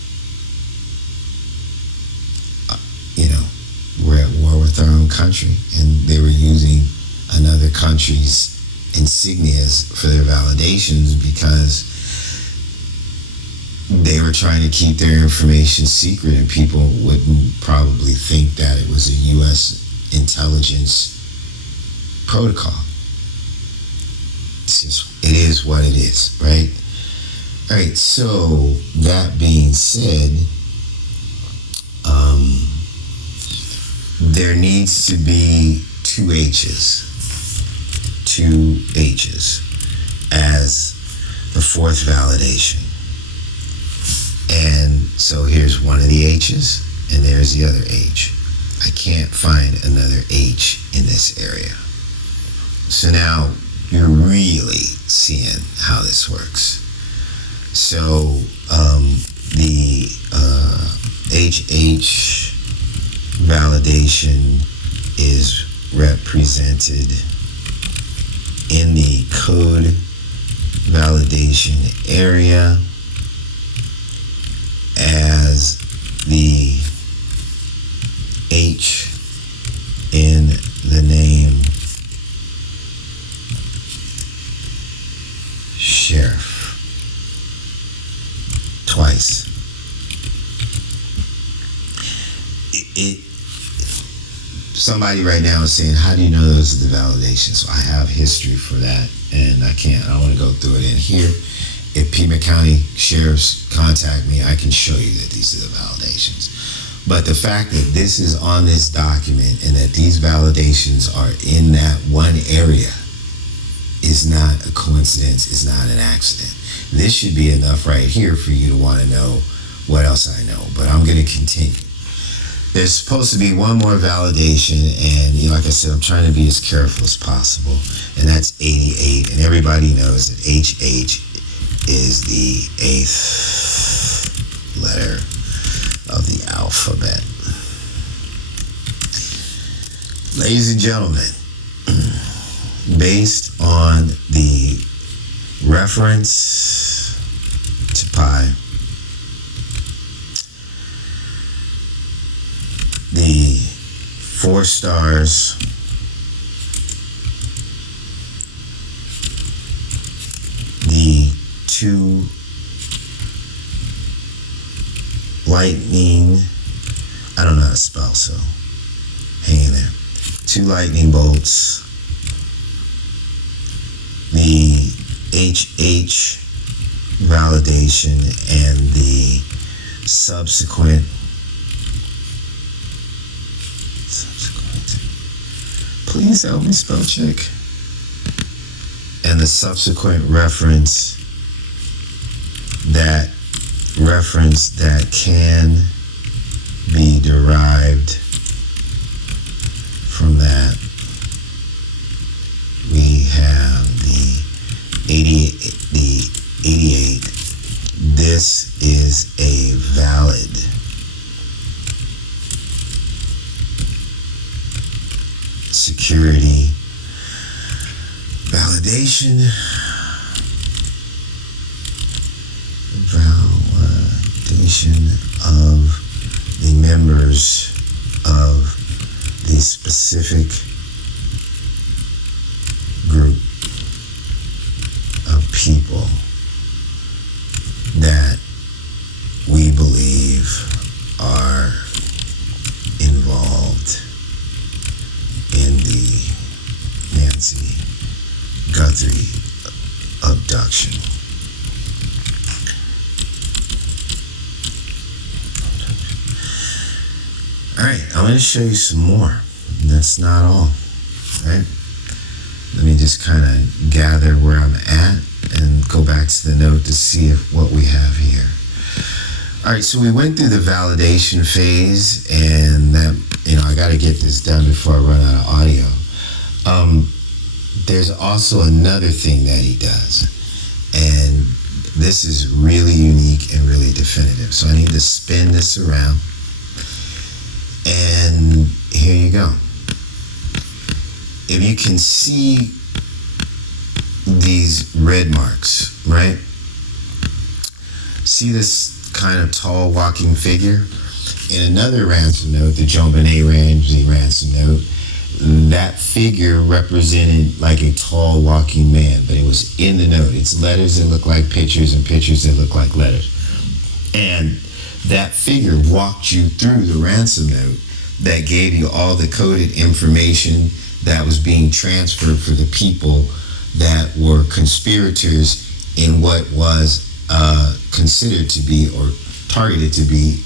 we're at war with our own country, and they were using another country's insignias for their validations because they were trying to keep their information secret, and people wouldn't probably think that it was a U.S. intelligence protocol. It is what it is, right? All right, so that being said, there needs to be 2 H's as the 4th validation. And so here's one of the H's, and there's the other H. I can't find another H in this area. So now you're really seeing how this works. So the HH validation is represented in the code validation area as the H in the name sheriff twice. Somebody right now is saying, how do you know those are the validations? So I have history for that, and I don't want to go through it in here. If Pima County sheriffs contact me, I can show you that these are the validations. But the fact that this is on this document and that these validations are in that one area is not a coincidence, is not an accident. This should be enough right here for you to want to know what else I know, but I'm going to continue. There's supposed to be one more validation, and like I said, I'm trying to be as careful as possible, and that's 88, and everybody knows that HH is the 8th letter of the alphabet. Ladies and gentlemen, based on the reference to pi, the 4 stars, the 2 lightning, I don't know how to spell, so hang in there. 2 lightning bolts, the HH validation, and the subsequent please help me spell check, and the subsequent reference that can be derived from that. We have the 88. This is a valid security validation. Validation of the members of the specific group of people that we believe are involved Nancy Guthrie abduction. Alright, I'm going to show you some more. That's not all. Right? Let me just kind of gather where I'm at and go back to the note to see what we have here. Alright, so we went through the validation phase, and that, I got to get this done before I run out of audio. There's also another thing that he does, and this is really unique and really definitive. So I need to spin this around, and here you go. If you can see these red marks, right? See this kind of tall walking figure? In another ransom note, the Guthrie ransom note, that figure represented like a tall walking man, but it was in the note. It's letters that look like pictures and pictures that look like letters. And that figure walked you through the ransom note that gave you all the coded information that was being transferred for the people that were conspirators in what was considered to be or targeted to be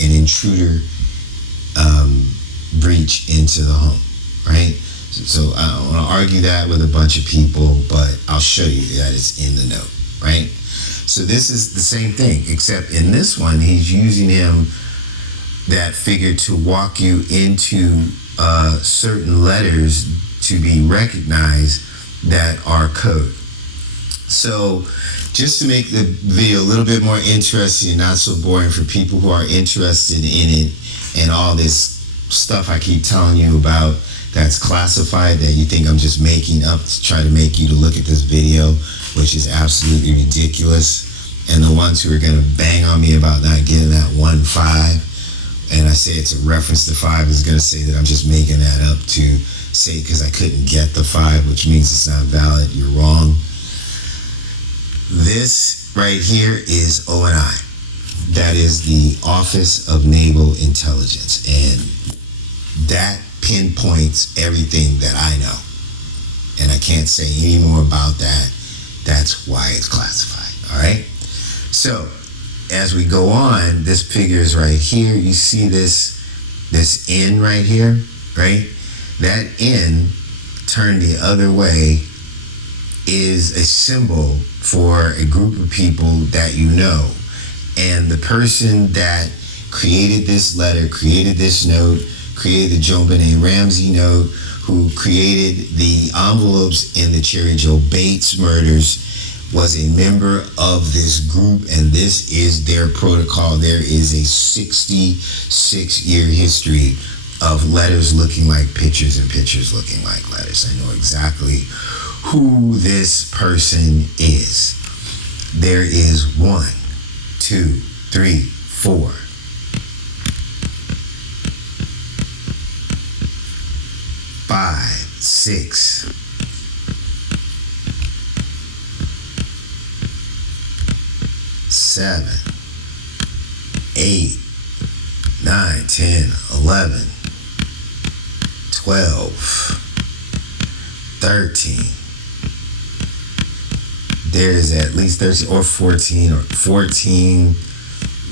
an intruder breach into the home, right? So I don't want to argue that with a bunch of people, but I'll show you that it's in the note, right? So this is the same thing, except in this one, he's using that figure to walk you into certain letters to be recognized that are code. So just to make the video a little bit more interesting and not so boring for people who are interested in it and all this stuff I keep telling you about that's classified that you think I'm just making up to try to make you to look at this video, which is absolutely ridiculous. And the ones who are going to bang on me about not getting that 1.5, and I say it's a reference to 5, is going to say that I'm just making that up to say because I couldn't get the 5, which means it's not valid. You're wrong. This right here is O&I. That is the Office of Naval Intelligence, and that pinpoints everything that I know. And I can't say any more about that. That's why it's classified. All right. So as we go on, this figure is right here. You see this N right here, right? That N turned the other way is a symbol for a group of people that you know. And the person that created this letter, created this note, created the Guthrie Ransom note, who created the envelopes in the Cherry Joe Bates murders, was a member of this group, and this is their protocol. There is a 66-year history of letters looking like pictures and pictures looking like letters. I know exactly who this person is. There is 1, 2, 3, 4. 5, 6. 7, 8, 9, 10, 11, 12, 13. There's at least 13 or 14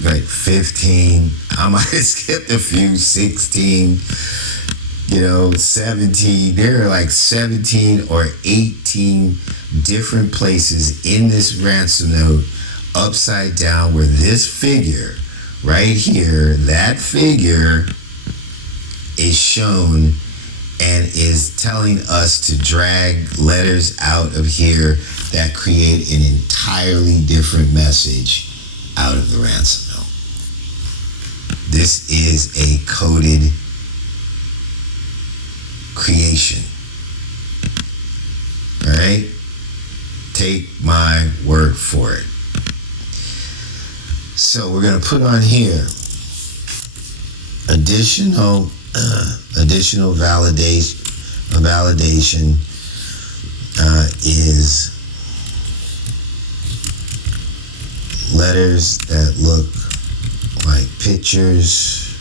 like 15. I might have skipped a few, 16, 17. There are like 17 or 18 different places in this ransom note upside down where this figure right here, that figure is shown and is telling us to drag letters out of here that create an entirely different message out of the ransom note. This is a coded creation. All right? Take my word for it. So we're going to put on here additional validation is letters that look like pictures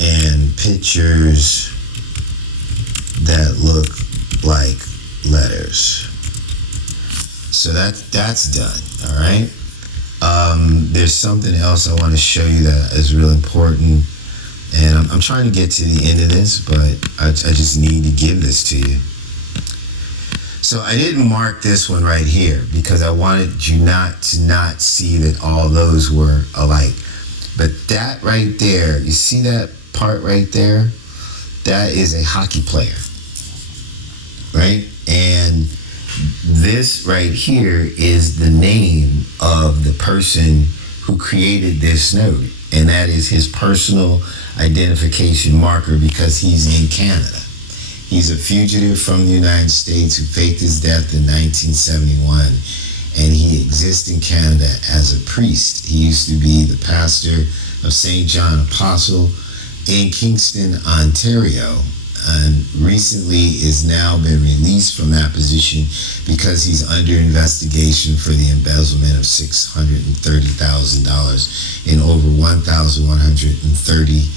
and pictures that look like letters. So that's done. All right. There's something else I want to show you that is real important, and I'm trying to get to the end of this, but I just need to give this to you. So I didn't mark this one right here because I wanted you not see that all those were alike. But that right there, you see that part right there? That is a hockey player, right? And this right here is the name of the person who created this note, and that is his personal identification marker because he's in Canada. He's a fugitive from the United States who faked his death in 1971, and he exists in Canada as a priest. He used to be the pastor of St. John Apostle in Kingston, Ontario, and recently is now been released from that position because he's under investigation for the embezzlement of $630,000 in over 1,130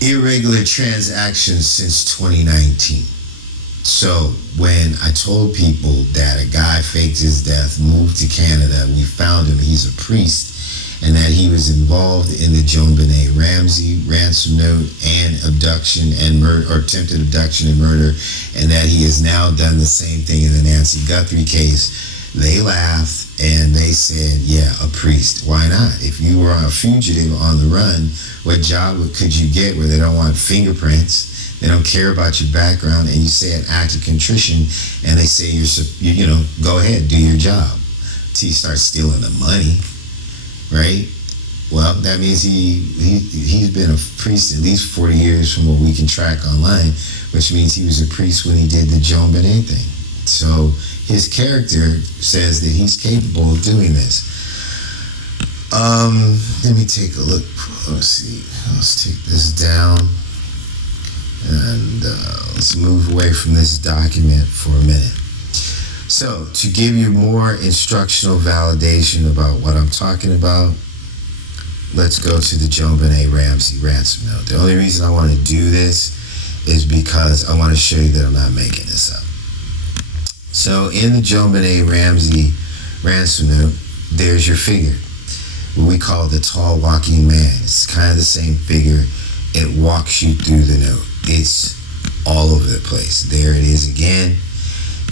irregular transactions since 2019. So when I told people that a guy faked his death, moved to Canada, we found him, he's a priest, and that he was involved in the Joan Benet Ramsey ransom note and abduction and murder, or attempted abduction and murder, and that he has now done the same thing in the Nancy Guthrie case, they laughed and they said, yeah, a priest. Why not? If you were a fugitive on the run, what job could you get where they don't want fingerprints? They don't care about your background, and you say an act of contrition, and they say go ahead, do your job. Till you start stealing the money, right? Well, that means he's been a priest at least 40 years from what we can track online, which means he was a priest when he did the Joan Benet thing. So his character says that he's capable of doing this. Let me take a look. Let's see. Let's take this down. And let's move away from this document for a minute. So, to give you more instructional validation about what I'm talking about, let's go to the Joan Benet Ramsey ransom note. The only reason I want to do this is because I want to show you that I'm not making this up. So, in the Joan Benet Ramsey ransom note, there's your figure, what we call the tall walking man. It's kind of the same figure. It walks you through the note. It's all over the place. There it is again.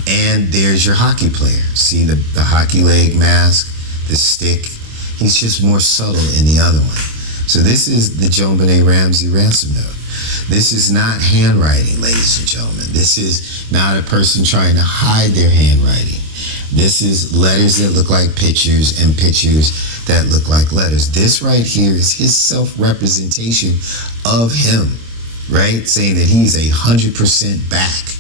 And there's your hockey player. See the hockey leg mask, the stick. He's just more subtle in the other one. So this is the Joan Benet Ramsey ransom note. This is not handwriting, ladies and gentlemen. This is not a person trying to hide their handwriting. This is letters that look like pictures and pictures that look like letters. This right here is his self-representation of him, right? Saying that he's 100% back.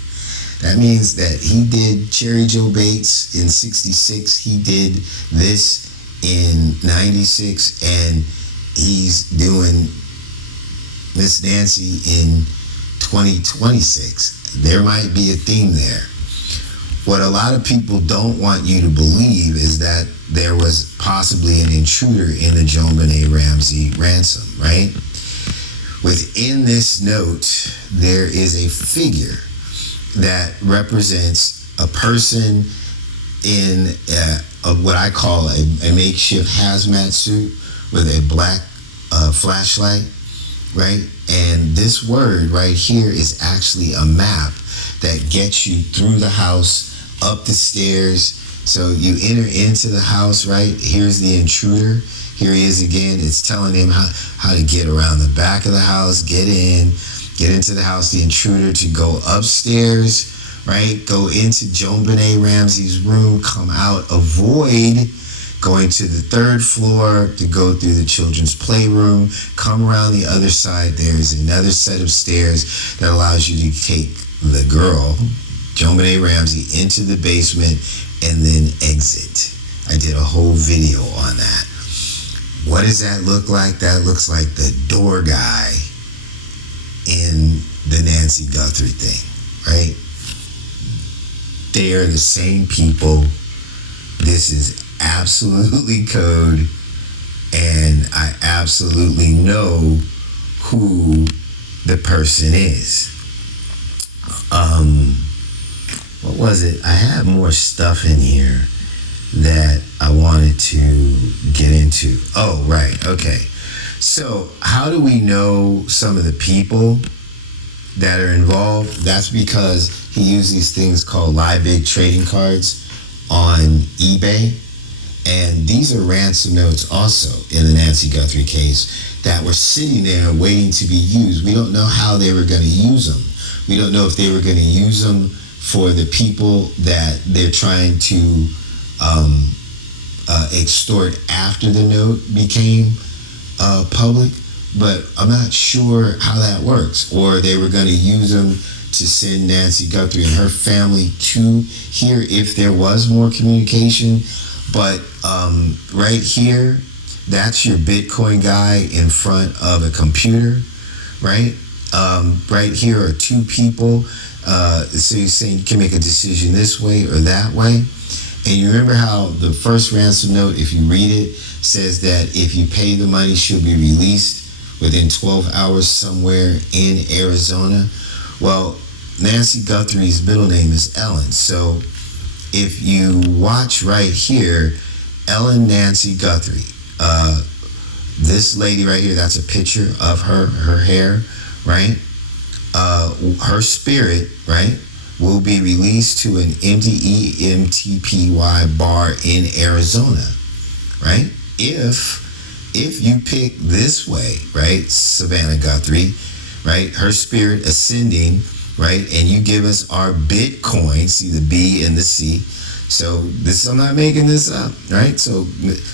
That means that he did Cherry Joe Bates in 66. He did this in 96. And he's doing Miss Nancy in 2026. There might be a theme there. What a lot of people don't want you to believe is that there was possibly an intruder in the Joan Benet Ramsey ransom, right? Within this note, there is a figure that represents a person in what I call a makeshift hazmat suit with a black flashlight, right? And this word right here is actually a map that gets you through the house, up the stairs. So you enter into the house, right? Here's the intruder. Here he is again. It's telling him how to get around the back of the house, get into the house, the intruder to go upstairs, right? Go into Joan Benet Ramsey's room, come out, avoid going to the third floor to go through the children's playroom, come around the other side. There's another set of stairs that allows you to take the girl, Joan Benet Ramsey, into the basement and then exit. I did a whole video on that. What does that look like? That looks like the door guy in the Nancy Guthrie thing, right? They are the same people. This is absolutely code, and I absolutely know who the person is. what was it? I had more stuff in here that I wanted to get into. Oh, right. Okay. So how do we know some of the people that are involved? That's because he used these things called Liebig trading cards on eBay. And these are ransom notes also in the Nancy Guthrie case that were sitting there waiting to be used. We don't know how they were going to use them. We don't know if they were going to use them for the people that they're trying to extort after the note became public, but I'm not sure how that works. Or they were going to use them to send Nancy Guthrie and her family to here if there was more communication. But right here, that's your Bitcoin guy in front of a computer, right? Right here are two people. So you're saying you can make a decision this way or that way. And you remember how the first ransom note, if you read it, says that if you pay the money, she'll be released within 12 hours somewhere in Arizona. Well, Nancy Guthrie's middle name is Ellen. So if you watch right here, Ellen Nancy Guthrie, this lady right here, that's a picture of her hair, right? Her spirit, right, will be released to an EMTPY bar in Arizona, right? If you pick this way, right, Savannah Guthrie, right, her spirit ascending, right, and you give us our Bitcoin, see the B and the C. So this, I'm not making this up, right? So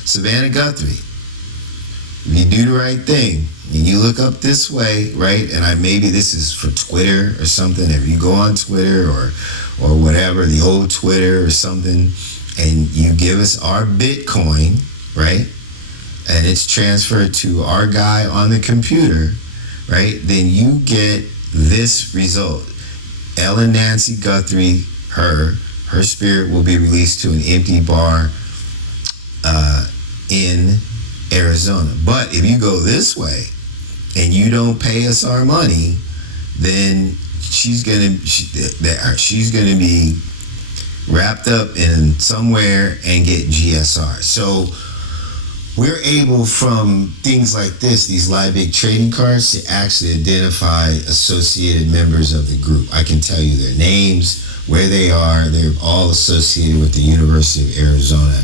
Savannah Guthrie, if you do the right thing and you look up this way, right, and maybe this is for Twitter or something. If you go on Twitter or whatever, the old Twitter or something, and you give us our Bitcoin, right, and it's transferred to our guy on the computer, right, then you get this result. Ellen Nancy Guthrie, her spirit will be released to an empty bar in Arizona. But if you go this way and you don't pay us our money, then she's gonna be wrapped up in somewhere and get GSR. So we're able from things like this, these Liebig trading cards, to actually identify associated members of the group. I can tell you their names, where they are. They're all associated with the University of Arizona.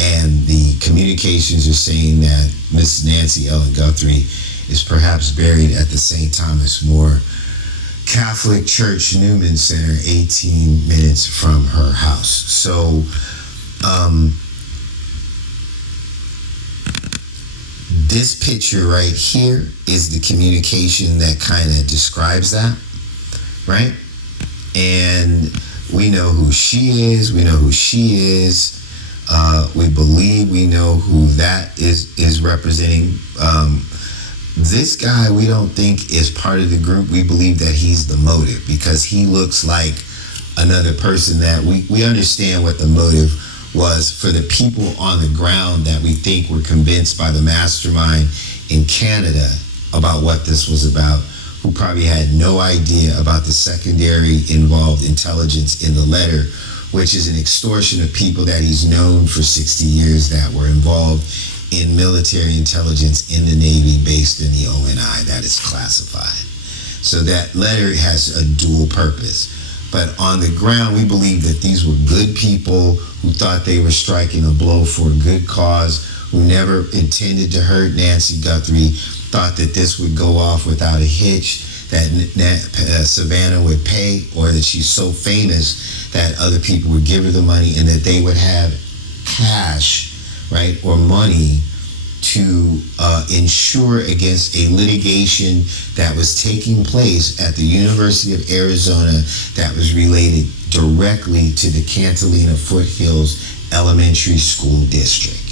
And the communications are saying that Miss Nancy Ellen Guthrie is perhaps buried at the St. Thomas More Catholic Church Newman Center, 18 minutes from her house. So, this picture right here is the communication that kind of describes that, right? And we know who she is. We know who she is. We believe we know who that is representing. This guy we don't think is part of the group. We believe that he's the motive because he looks like another person that we understand what the motive was for the people on the ground that we think were convinced by the mastermind in Canada about what this was about, who probably had no idea about the secondary involved intelligence in the letter, which is an extortion of people that he's known for 60 years that were involved in military intelligence in the Navy based in the ONI that is classified. So that letter has a dual purpose. But on the ground, we believe that these were good people who thought they were striking a blow for a good cause, who never intended to hurt Nancy Guthrie, thought that this would go off without a hitch, that Savannah would pay, or that she's so famous that other people would give her the money and that they would have cash, right, or money to ensure against a litigation that was taking place at the University of Arizona that was related directly to the Catalina Foothills Elementary School District.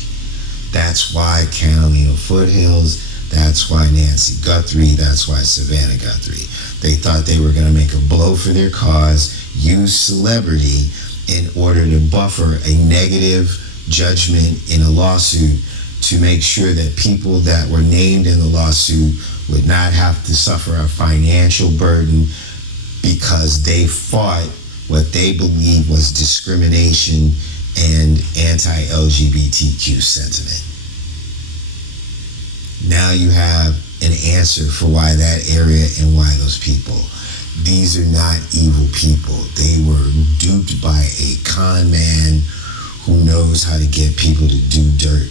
That's why Catalina Foothills, that's why Nancy Guthrie, that's why Savannah Guthrie. They thought they were going to make a blow for their cause, use celebrity in order to buffer a negative judgment in a lawsuit, to make sure that people that were named in the lawsuit would not have to suffer a financial burden because they fought what they believed was discrimination and anti-LGBTQ sentiment. Now you have an answer for why that area and why those people. These are not evil people. They were duped by a con man who knows how to get people to do dirt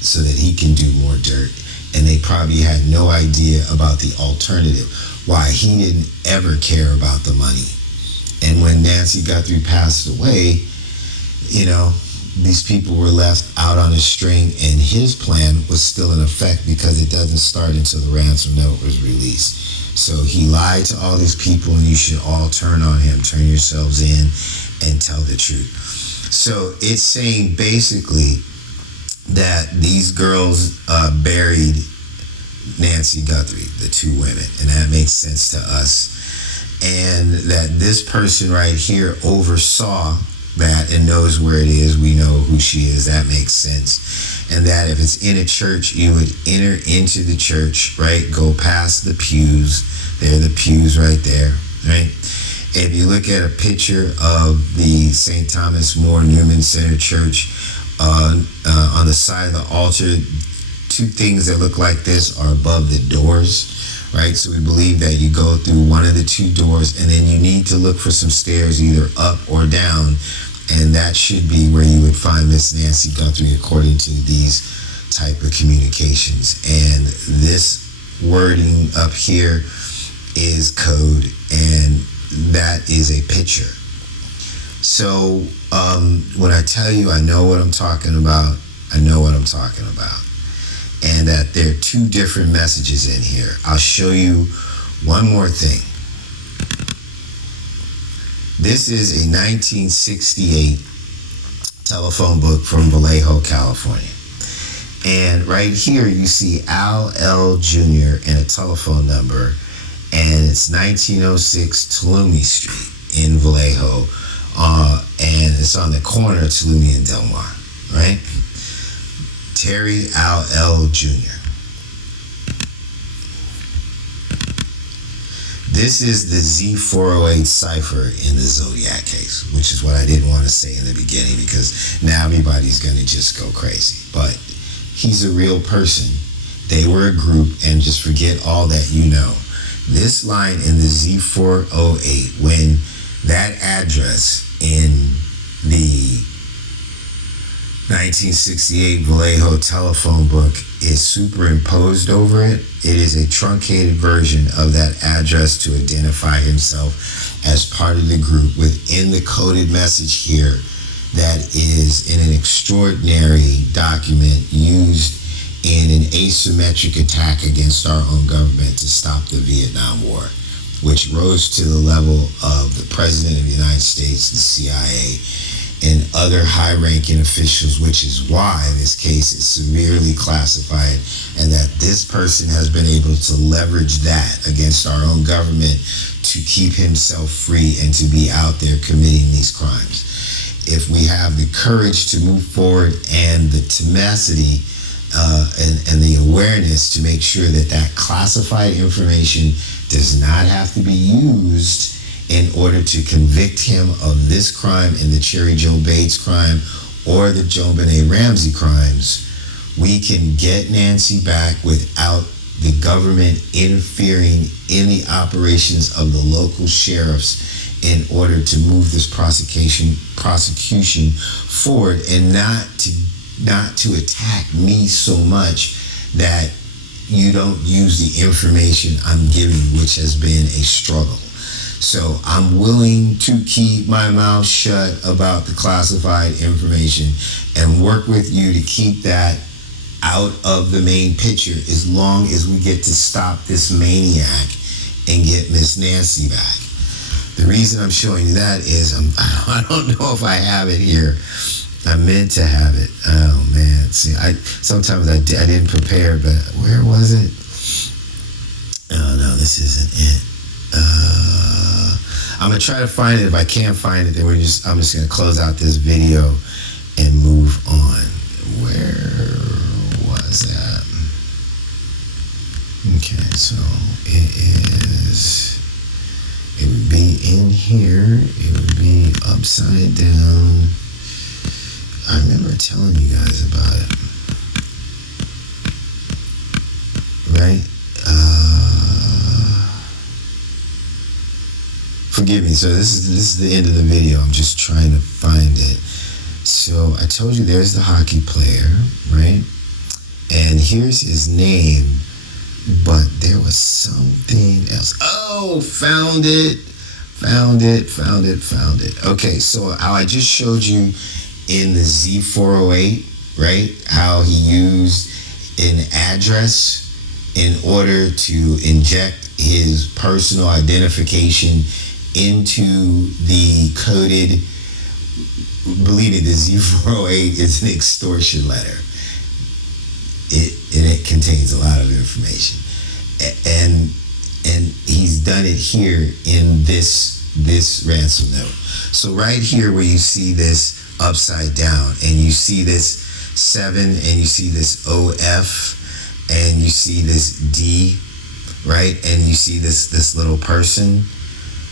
so that he can do more dirt. And they probably had no idea about the alternative, why he didn't ever care about the money. And when Nancy Guthrie passed away, these people were left out on a string, and his plan was still in effect because it doesn't start until the ransom note was released. So he lied to all these people, and you should all turn on him, turn yourselves in, and tell the truth. So it's saying basically that these girls buried Nancy Guthrie, the two women, and that makes sense to us. And that this person right here oversaw that and knows where it is. We know who she is. That makes sense. And that if it's in a church, you would enter into the church, right? Go past the pews. They're the pews right there, right? If you look at a picture of the St. Thomas More Newman Center Church, on the side of the altar, two things that look like this are above the doors, right? So we believe that you go through one of the two doors, and then you need to look for some stairs either up or down, and that should be where you would find Miss Nancy Guthrie according to these type of communications. And this wording up here is code, and that is a picture. So when I tell you I know what I'm talking about, I know what I'm talking about. And that there are two different messages in here. I'll show you one more thing. This is a 1968 telephone book from Vallejo, California. And right here you see Al L. Jr. and a telephone number, and it's 1906 Tulumne Street in Vallejo, and it's on the corner of Tulumne and Del Mar, right? Terry Al L. Jr. This is the Z408 cipher in the Zodiac case, which is what I didn't want to say in the beginning because now everybody's going to just go crazy. But he's a real person. They were a group, and just forget all that you know. This line in the Z408, when that address in the 1968 Vallejo telephone book is superimposed over it, it is a truncated version of that address to identify himself as part of the group within the coded message here that is in an extraordinary document used in an asymmetric attack against our own government to stop the Vietnam War, which rose to the level of the President of the United States, the CIA, and other high-ranking officials, which is why this case is severely classified, and that this person has been able to leverage that against our own government to keep himself free and to be out there committing these crimes. If we have the courage to move forward and the tenacity and the awareness to make sure that that classified information does not have to be used in order to convict him of this crime and the Cherry Joe Bates crime or the JonBenet Ramsey crimes, we can get Nancy back without the government interfering in the operations of the local sheriffs in order to move this prosecution forward, and not to attack me so much that you don't use the information I'm giving, which has been a struggle. So I'm willing to keep my mouth shut about the classified information and work with you to keep that out of the main picture as long as we get to stop this maniac and get Miss Nancy back. The reason I'm showing you that is I don't know if I have it here. I meant to have it. Oh man, see, sometimes I didn't prepare, but where was it? Oh no, this isn't it. I'm gonna try to find it. If I can't find it, then I'm just gonna close out this video and move on. Where was that? Okay, so it is It would be in here. It would be upside down. I remember telling you guys about it. Right? Forgive me. So this is the end of the video. I'm just trying to find it. So I told you there's the hockey player, right? And here's his name, but there was something else. Oh, found it. Okay, so how I just showed you in the Z408, right? How he used an address in order to inject his personal identification into the coded, believe it, the Z408 is an extortion letter. It contains a lot of information. And he's done it here in this ransom note. So right here where you see this upside down, and you see this 7, and you see this OF, and you see this D, right? And you see this little person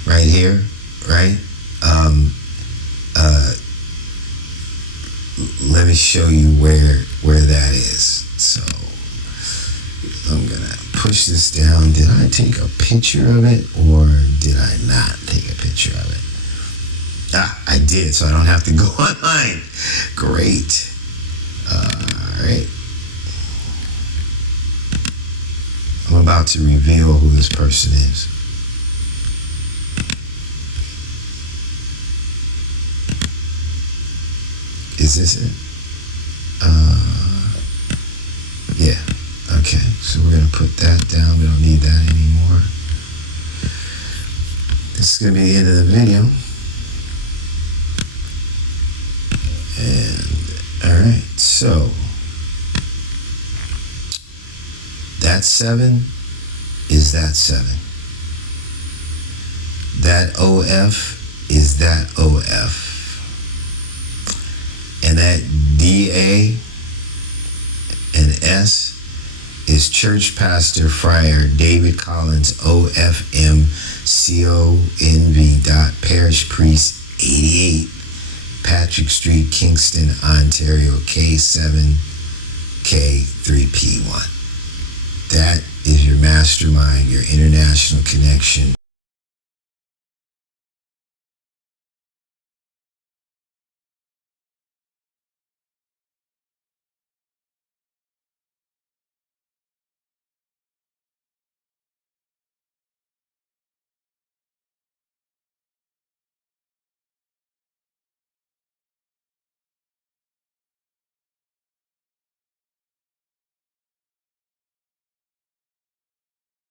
right here, right? Let me show you where that is. So I'm gonna push this down. Did I take a picture of it, or did I not take a picture of it? I did, so I don't have to go online. Great. All right. I'm about to reveal who this person is. Is this it? Yeah. Okay. So we're going to put that down. We don't need that anymore. This is going to be the end of the video. And, all right. So, that 7 is that 7. That OF is that OF. And that DA and S is Church Pastor Friar David Collins, OFM CONV. Parish Priest 88, Patrick Street, Kingston, Ontario, K7 K3P1. That is your mastermind, your international connection.